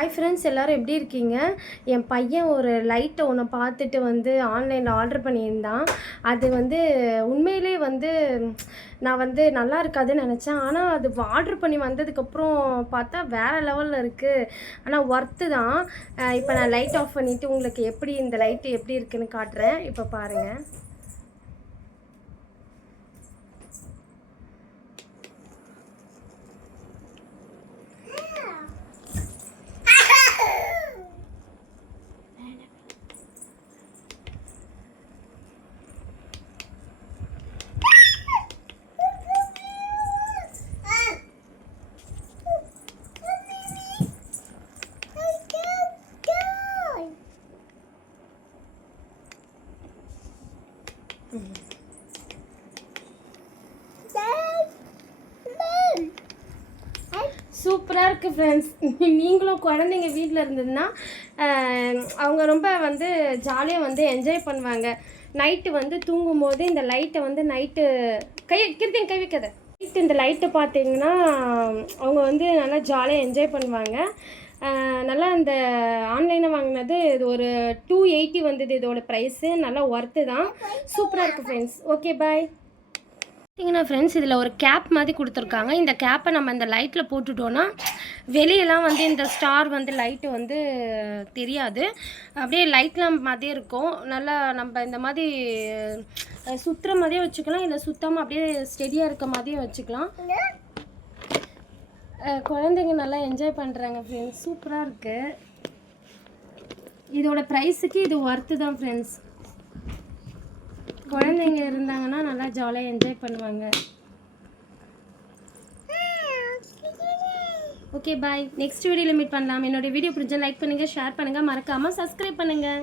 Hi friends எல்லோரும் எப்படி இருக்கீங்க? என் பையன் ஒரு லைட்டை ஒன்று பார்த்துட்டு வந்து ஆன்லைனில் ஆர்டர் பண்ணியிருந்தான். அது வந்து உண்மையிலே வந்து நான் வந்து நல்லா இருக்காதுன்னு நினச்சேன். ஆனால் அது ஆர்டர் பண்ணி வந்ததுக்கப்புறம் பார்த்தா வேறு லெவலில் இருக்குது ஆனால் ஒர்த்து தான். இப்போ நான் லைட் ஆஃப் பண்ணிவிட்டு உங்களுக்கு எப்படி இந்த லைட்டு எப்படி இருக்குதுன்னு காட்டுறேன். இப்போ பாருங்கள் சூப்பராக இருக்குது ஃப்ரெண்ட்ஸ் நீங்களும் குழந்தைங்க வீட்டில் இருந்ததுன்னா அவங்க ரொம்ப வந்து ஜாலியாக வந்து என்ஜாய் பண்ணுவாங்க. நைட்டு வந்து தூங்கும்போது இந்த லைட்டை வந்து நைட்டு கை கிருத்திங் கை வைக்காத. நைட்டு இந்த லைட்டை பார்த்தீங்கன்னா அவங்க வந்து நல்லா ஜாலியாக என்ஜாய் பண்ணுவாங்க. நல்லா இந்த ஆன்லைனில் வாங்கினது இது ஒரு டூ எயிட்டி வந்தது இதோட ப்ரைஸு நல்லா ஒர்த்து தான். சூப்பராக இருக்குது ஃப்ரெண்ட்ஸ் ஓகே பாய் பார்த்தீங்கன்னா ஃப்ரெண்ட்ஸ் இதில் ஒரு கேப் மாதிரி கொடுத்துருக்காங்க. இந்த கேப்பை நம்ம இந்த லைட்டில் போட்டுட்டோன்னா வெளியெல்லாம் வந்து இந்த ஸ்டார் வந்து லைட்டு வந்து தெரியாது. அப்படியே லைட்லாம் மாதிரியே இருக்கும். நல்லா நம்ம இந்த மாதிரி சுற்றுற மாதிரியே வச்சுக்கலாம். இல்லை சுத்தமாக அப்படியே ஸ்டெடியாக இருக்க மாதிரியே வச்சுக்கலாம். குழந்தைங்க நல்லா என்ஜாய் பண்ணுறாங்க ஃப்ரெண்ட்ஸ் சூப்பராக இருக்குது இதோட ப்ரைஸுக்கு இது ஒர்த்து தான் ஃப்ரெண்ட்ஸ் குழந்தைங்க இருந்தாங்கன்னா நல்லா ஜாலியாக என்ஜாய் பண்ணுவாங்க. ஓகே பாய் நெக்ஸ்ட் வீடியோவில் மீட் பண்ணலாம். என்னோட வீடியோ பிடிச்சா லைக் பண்ணுங்கள் ஷேர் பண்ணுங்கள் மறக்காமல் சப்ஸ்கிரைப் பண்ணுங்கள்